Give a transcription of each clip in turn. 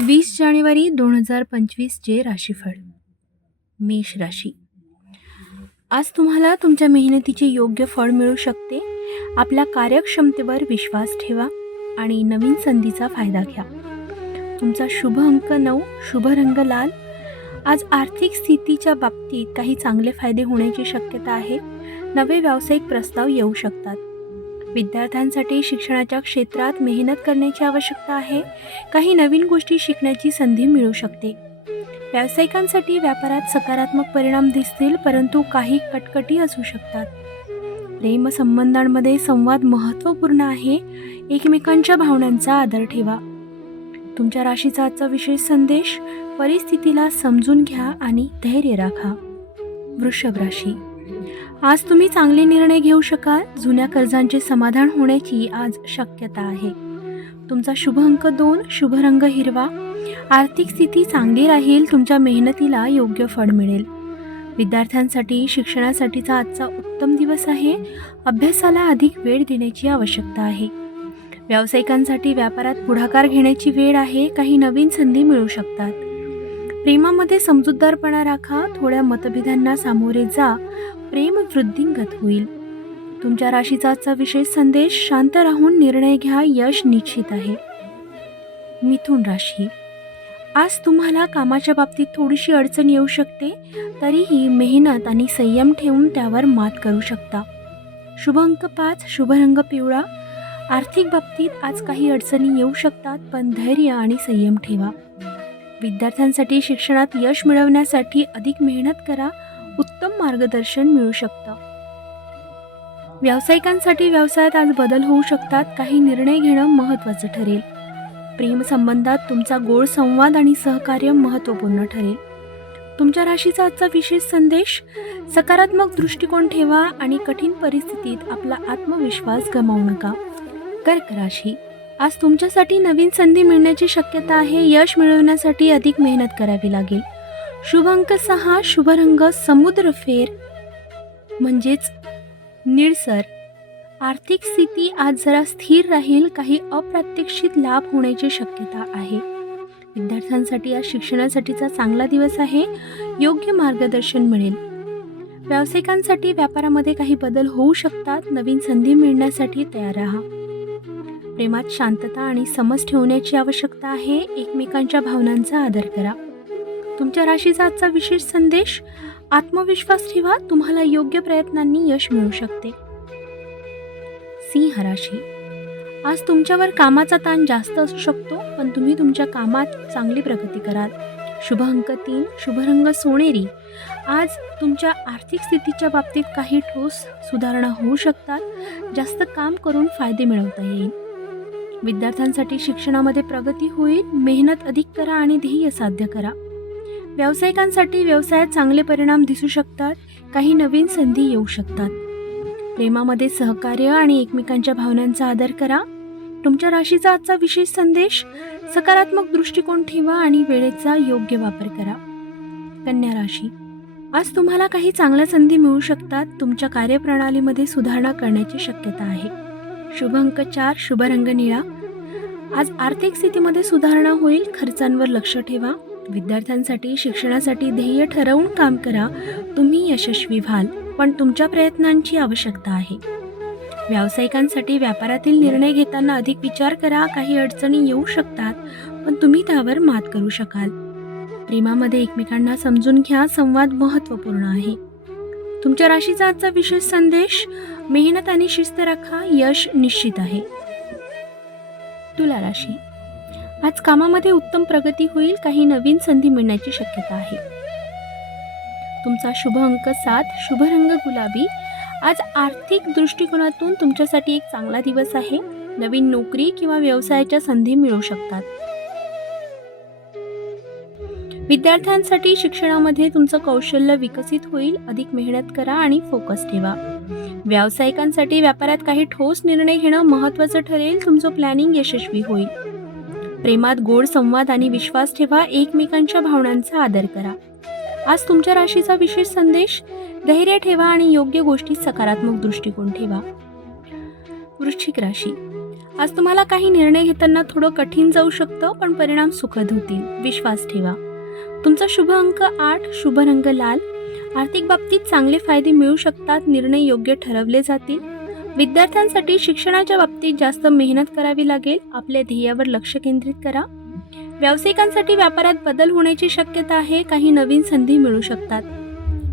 20 जानेवारी 2025चे राशीफळ. मेष राशी. आज तुम्हाला तुमच्या मेहनतीचे योग्य फळ मिळू शकते. आपल्या कार्यक्षमतेवर विश्वास ठेवा आणि नवीन संधीचा फायदा घ्या. तुमचा शुभ अंक 9, शुभ रंग लाल. आज आर्थिक स्थितीच्या बाबतीत काही चांगले फायदे होण्याची शक्यता आहे. नवे व्यावसायिक प्रस्ताव येऊ शकतात. विद्यार्थ्यांसाठी शिक्षणाच्या क्षेत्रात मेहनत करण्याची आवश्यकता आहे. काही नवीन गोष्टी शिकण्याची संधी मिळू शकते. व्यावसायिकांसाठी व्यापारात सकारात्मक परिणाम दिसतील, परंतु काही कटकटी असू शकतात. प्रेम संबंधांमध्ये संवाद महत्त्वपूर्ण आहे. एकमेकांच्या भावनांचा आदर ठेवा. तुमच्या राशीचा आजचा विशेष संदेश: परिस्थितीला समजून घ्या आणि धैर्य राखा. वृषभ राशी. आज तुम्ही चांगले निर्णय घेऊ शकाल. जुन्या कर्जांचे समाधान होण्याची आज शक्यता आहे. तुमचा शुभ अंक 2, शुभ रंग हिरवा. आर्थिक स्थिती चांगली राहील. तुमच्या मेहनतीला योग्य फळ मिळेल. विद्यार्थ्यांसाठी शिक्षणासाठीचा आजचा उत्तम दिवस आहे. अभ्यासाला अधिक वेळ देण्याची आवश्यकता आहे. व्यावसायिकांसाठी व्यापारात पुढाकार घेण्याची वेळ आहे. काही नवीन संधी मिळू शकतात. प्रेमामध्ये समजूतदारपणा राखा. थोड्या मतभेदांना सामोरे जा. प्रेम वृद्धिंगत होईल. तुमच्या राशीचा आजचा विशेष संदेश: शांत राहून निर्णय घ्या. यश निश्चित आहे. मिथुन राशी. आज तुम्हाला कामाच्या बाबतीत थोडीशी अडचण येऊ शकते. तरीही मेहनत आणि संयम ठेवून त्यावर मात करू शकता. शुभ अंक 5, शुभ रंग पिवळा. आर्थिक बाबतीत आज काही अडचणी येऊ शकतात, पण धैर्य आणि संयम ठेवा. विद्यार्थ्यांसाठी शिक्षणात यश मिळवण्यासाठी अधिक मेहनत करा. उत्तम मार्गदर्शन मिळू शकतं. व्यावसायिकांसाठी व्यवसायात आज बदल होऊ शकतात. काही निर्णय घेणं महत्त्वाचं ठरेल. प्रेम संबंधात तुमचा गोड संवाद आणि सहकार्य महत्त्वपूर्ण ठरेल. तुमच्या राशीचा आजचा विशेष संदेश: सकारात्मक दृष्टिकोन ठेवा आणि कठीण परिस्थितीत आपला आत्मविश्वास गमावू नका. कर्क राशी. आज तुमच्यासाठी नवीन संधी मिळण्याची शक्यता आहे. यश मिळवण्यासाठी अधिक मेहनत करावी लागेल. शुभ अंक 6, शुभ रंग समुद्रफेर म्हणजेच निळसर. आर्थिक स्थिती आज जरा स्थिर राहील. काही अप्रत्याशित लाभ होण्याची शक्यता आहे. विद्यार्थ्यांसाठी आज शिक्षणासाठीचा चांगला दिवस आहे. योग्य मार्गदर्शन मिळेल. व्यावसायिकांसाठी व्यापारामध्ये काही बदल होऊ शकतात. नवीन संधी मिळण्यासाठी तयार राहा. प्रेमात शांतता आणि समज ठेवण्याची आवश्यकता आहे. एकमेकांच्या भावनांचा आदर करा. तुमच्या राशीचा आजचा विशेष संदेश: आत्मविश्वास ठेवा. तुम्हाला योग्य प्रयत्नांनी यश मिळू शकते. सिंह राशी. आज तुमच्यावर कामाचा ताण जास्त असू शकतो, पण तुम्ही तुमच्या कामात चांगली प्रगती कराल. शुभ अंक 3, शुभ रंग सोनेरी. आज तुमच्या आर्थिक स्थितीच्या बाबतीत काही ठोस सुधारणा होऊ शकतात. जास्त काम करून फायदे मिळवता येईल. विद्यार्थ्यांसाठी शिक्षणामध्ये प्रगती होईल. मेहनत अधिक करा आणि ध्येय साध्य करा. व्यावसायिकांसाठी व्यवसायात चांगले परिणाम दिसू शकतात. काही नवीन संधी येऊ शकतात. प्रेमामध्ये सहकार्य आणि एकमेकांच्या भावनांचा आदर करा. तुमच्या राशीचा आजचा विशेष संदेश: सकारात्मक दृष्टिकोन ठेवा आणि वेळेचा योग्य वापर करा. कन्या राशी. आज तुम्हाला काही चांगल्या संधी मिळू शकतात. तुमच्या कार्यप्रणालीमध्ये सुधारणा करण्याची शक्यता आहे. शुभ अंक 4, शुभ रंग निळा. आज आर्थिक स्थितीमध्ये सुधारणा होईल. खर्चांवर लक्ष ठेवा. विद्यार्थ्यांसाठी शिक्षणासाठी ध्येय ठरवून काम करा. तुम्ही यशस्वी व्हाल, पण तुमच्या प्रयत्नांची आवश्यकता आहे. व्यावसायिकांसाठी व्यापारातील निर्णय घेताना अधिक विचार करा. काही अडचणी येऊ शकतात, पण तुम्ही त्यावर मात करू शकाल. प्रेमामध्ये एकमेकांना समजून घ्या. संवाद महत्त्वपूर्ण आहे. तुमच्या राशीचा आजचा विशेष संदेश: मेहनत आणि शिस्त राखा. यश निश्चित आहे. तुला राशी. आज कामामध्ये उत्तम प्रगती होईल. काही नवीन संधी मिळण्याची शक्यता आहे. तुमचा शुभ अंक 7, शुभ रंग गुलाबी. आज आर्थिक दृष्टिकोनातून तुमच्यासाठी एक चांगला दिवस आहे. नवीन नोकरी किंवा व्यवसायाच्या संधी मिळू शकतात. विद्यार्थ्यांसाठी शिक्षणामध्ये तुमचं कौशल्य विकसित होईल. अधिक मेहनत करा आणि फोकस ठेवा. व्यावसायिकांसाठी व्यापारात काही ठोस निर्णय घेणं महत्त्वाचं ठरेल. तुमचं प्लॅनिंग यशस्वी होईल. प्रेमात गोड संवाद आणि विश्वास ठेवा. एकमेकांच्या भावनांचा आदर करा. आज तुमच्या राशीचा विशेष संदेश: धैर्य ठेवा आणि योग्य गोष्टीत सकारात्मक दृष्टिकोन ठेवा. वृश्चिक राशी. आज तुम्हाला काही निर्णय घेताना थोडं कठीण जाऊ शकतं, पण परिणाम सुखद होतील. विश्वास ठेवा. तुमचा शुभ अंक 8, शुभ रंग लाल. आर्थिक बाबतीत चांगले फायदे मिळू शकतात. निर्णय योग्य ठरवले जातील. विद्यार्थ्यांसाठी शिक्षणाच्या बाबतीत जास्त मेहनत करावी लागेल. आपल्या ध्येयावर लक्ष केंद्रित करा. व्यावसायिकांसाठी व्यापारात बदल होण्याची शक्यता आहे. काही नवीन संधी मिळू शकतात.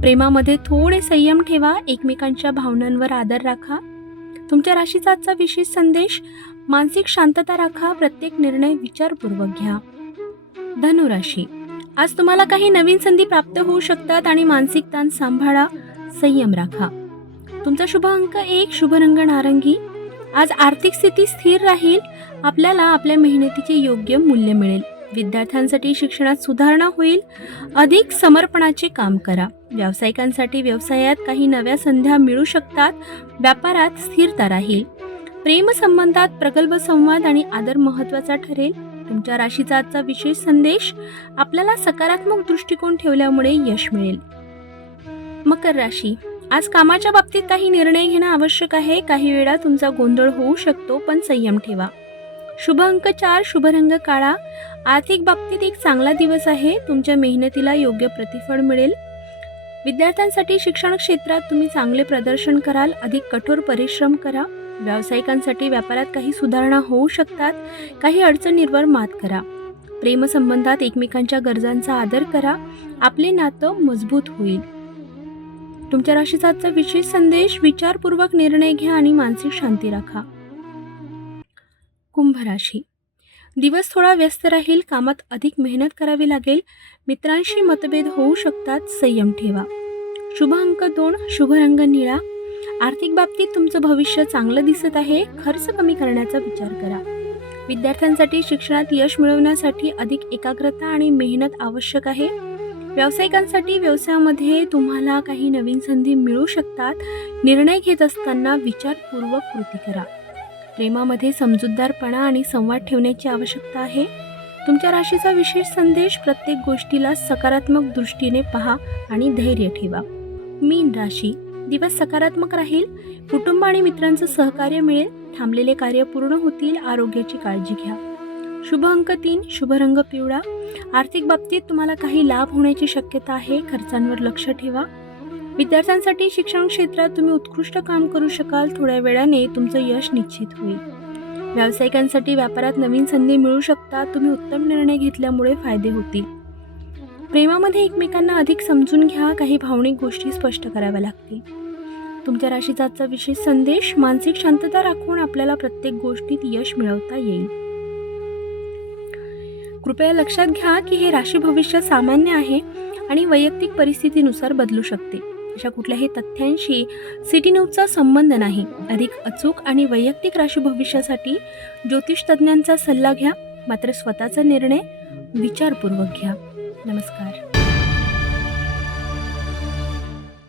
प्रेमामध्ये थोडे संयम ठेवा. एकमेकांच्या भावनांवर आदर राखा. तुमच्या राशीचा आजचा विशेष संदेश: मानसिक शांतता राखा. प्रत्येक निर्णय विचारपूर्वक घ्या. धनुराशी, आज तुम्हाला काही नवीन संधी प्राप्त होऊ शकतात आणि मानसिक ताण सांभाळा. संयम राखा. तुमचा शुभ अंक 1, शुभ रंग नारंगी. आज आर्थिक स्थिती स्थिर राहील. आपल्याला आपल्या मेहनतीचे योग्य मूल्य मिळेल. विद्यार्थ्यांसाठी शिक्षणात सुधारणा होईल. अधिक समर्पणाचे काम करा. व्यावसायिकांसाठी व्यवसायात काही नव्या संध्या मिळू शकतात. व्यापारात स्थिरता राहील. प्रेमसंबंधात प्रगल्भ संवाद आणि आदर महत्त्वाचा ठरेल. तुमच्या राशीचा आजचा विशेष संदेश: आपल्याला सकारात्मक दृष्टिकोन ठेवल्यामुळे यश मिळेल. मकर राशी, आज कामाच्या बाबतीत काही निर्णय घेणं आवश्यक आहे. काही वेळा तुमचा गोंधळ होऊ शकतो, पण संयम ठेवा. शुभ अंक 4, शुभ रंग काळा. आर्थिक बाबतीत एक चांगला दिवस आहे. तुमच्या मेहनतीला योग्य प्रतिफळ मिळेल. विद्यार्थ्यांसाठी शिक्षण क्षेत्रात तुम्ही चांगले प्रदर्शन कराल. अधिक कठोर परिश्रम करा. व्यावसायिकांसाठी व्यापारात काही सुधारणा होऊ शकतात. काही अडचणींवर मात करा. प्रेमसंबंधात एकमेकांच्या गरजांचा आदर करा. आपले नातं मजबूत होईल. तुमच्या राशीचा आजचा विशेष संदेश: विचारपूर्वक निर्णय घ्या आणि मानसिक शांती राखा. कुंभ राशी, दिवस थोडा व्यस्त राहील. कामात अधिक मेहनत करावी लागेल. मित्रांशी मतभेद होऊ शकतात. संयम ठेवा. शुभ अंक 2, शुभ रंग निळा. आर्थिक बाबतीत तुमचं भविष्य चांगलं दिसत आहे. खर्च कमी करण्याचा विचार करा. विद्यार्थ्यांसाठी शिक्षणात यश मिळवण्यासाठी अधिक एकाग्रता आणि मेहनत आवश्यक आहे. व्यावसायिकांसाठी व्यवसायामध्ये तुम्हाला काही नवीन संधी मिळू शकतात. निर्णय घेत असताना विचारपूर्वक कृती करा. प्रेमामध्ये समजूतदारपणा आणि संवाद ठेवण्याची आवश्यकता आहे. तुमच्या राशीचा विशेष संदेश: प्रत्येक गोष्टीला सकारात्मक दृष्टीने पहा आणि धैर्य ठेवा. मीन राशी, दिवस सकारात्मक राहील. कुटुंब आणि मित्रांचं सहकार्य मिळेल. थांबलेले कार्य पूर्ण होतील. आरोग्याची काळजी घ्या. शुभ अंक 3, शुभ रंग पिवळा. आर्थिक बाबतीत तुम्हाला काही लाभ होण्याची शक्यता आहे. खर्चांवर लक्ष ठेवा. विद्यार्थ्यांसाठी शिक्षण क्षेत्रात तुम्ही उत्कृष्ट काम करू शकाल. थोड्या वेळाने तुमचं यश निश्चित होईल. व्यावसायिकांसाठी व्यापारात नवीन संधी मिळू शकतात. तुम्ही उत्तम निर्णय घेतल्यामुळे फायदे होतील. प्रेमामध्ये एकमेकांना अधिक समजून घ्या. काही भावनिक गोष्टी स्पष्ट कराव्या लागतील. तुमच्या राशीचा आजचा विशेष संदेश: मानसिक शांतता राखून आपल्याला प्रत्येक गोष्टीत यश मिळवता येईल. कृपया लक्षात घ्या की हे राशी भविष्य सामान्य आहे आणि वैयक्तिक परिस्थितीनुसार बदलू शकते. अशा कुठल्याही तथ्यांशी सिटी न्यूजचा संबंध नाही. अधिक अचूक आणि वैयक्तिक राशी भविष्यासाठी ज्योतिष तज्ज्ञांचा सल्ला घ्या. मात्र स्वतःचा निर्णय विचारपूर्वक घ्या. नमस्कार.